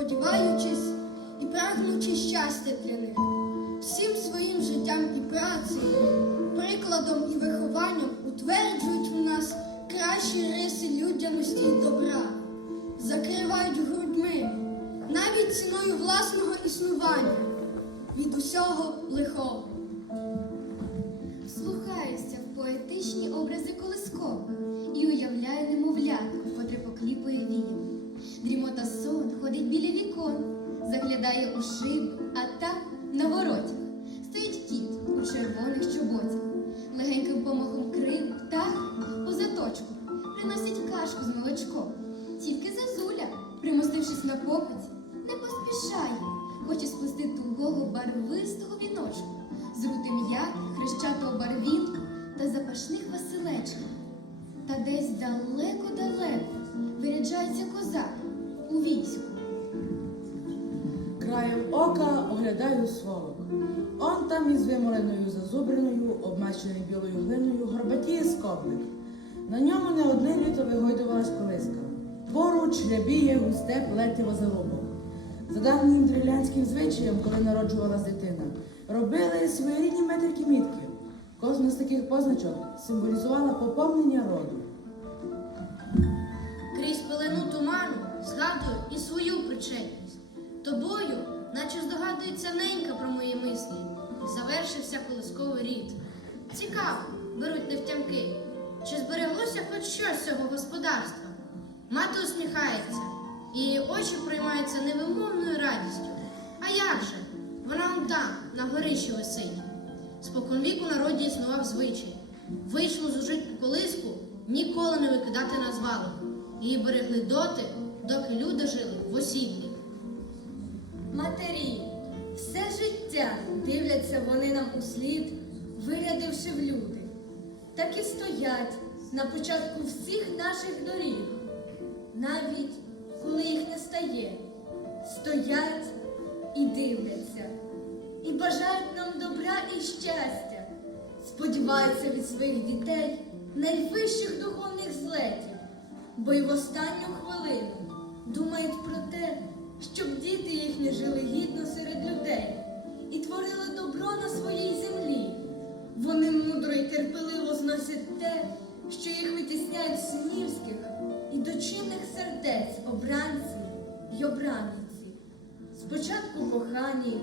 сподіваючись і прагнучи щастя для них. Всім своїм життям і працею, прикладом і вихованням утверджують в нас кращі риси людяності і добра, закривають грудьми, навіть ціною власного існування від усього лихого. Вслухаюся в поетичні образи колискових примостившись на покоті, не поспішає, хоче сплести тугого барвистого віночку з рути м'яких, хрещатого барвінку та запашних василечків. Та десь далеко-далеко виряджається козак у війську. Краєм ока оглядаю сволок. Он там із вимоленою зазубриною, обмащений білою глиною, горбатіє скобник. На ньому не одне літо вигойдувалась колиска. Поруч рябіє густе плетиво залобок. За давнім древлянським звичаєм, коли народжувалась дитина, робили своєрідні метрики мітки. Кожна з таких позначок символізувала поповнення роду. Крізь пелену туману згадую і свою причетність. Тобою, наче здогадується ненька про мої мислі, завершився колисковий рід. Цікаво, беруть невтямки, чи збереглося хоч щось цього господарства. Мати усміхається, її очі приймаються невимовною радістю. А як же? Вона он там, на горищі висить. Споконвіку народі існував звичай. Вийшло зужитку колиску ніколи не викидати на звалах. Її берегли доти, доки люди жили в осідлі. Матері, все життя дивляться вони нам у слід, вирядивши в люди. Так і стоять на початку всіх наших доріг, навіть коли їх не стає, стоять і дивляться, і бажають нам добра і щастя, сподіваються від своїх дітей найвищих духовних злетів, бо й в останню хвилину думають про те, щоб діти їхні жили гідно серед людей і творили добро на своїй землі. Вони мудро й терпеливо зносять те, що їх витісняють з і сердець обранці й обраниці. Спочатку кохані,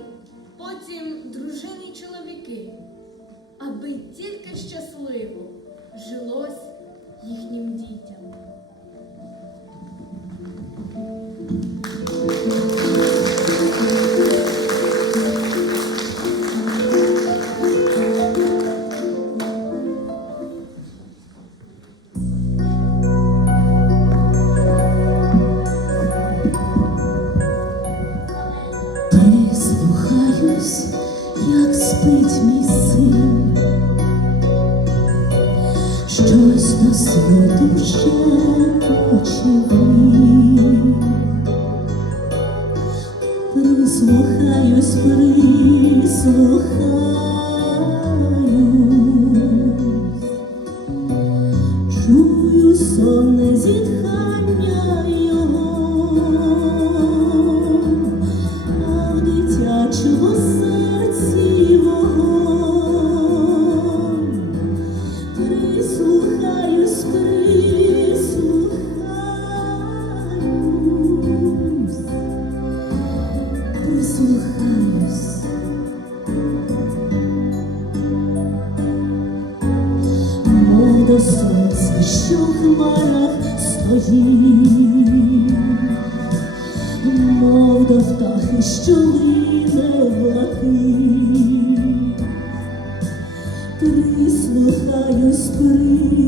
потім дружини й чоловіки, спить мій син, щось до світу ще очевидь. Прислухаюсь, прислухаюсь, стоїть, мов до птахи, що лине в лаки. Прислухаюсь, прислухаюсь,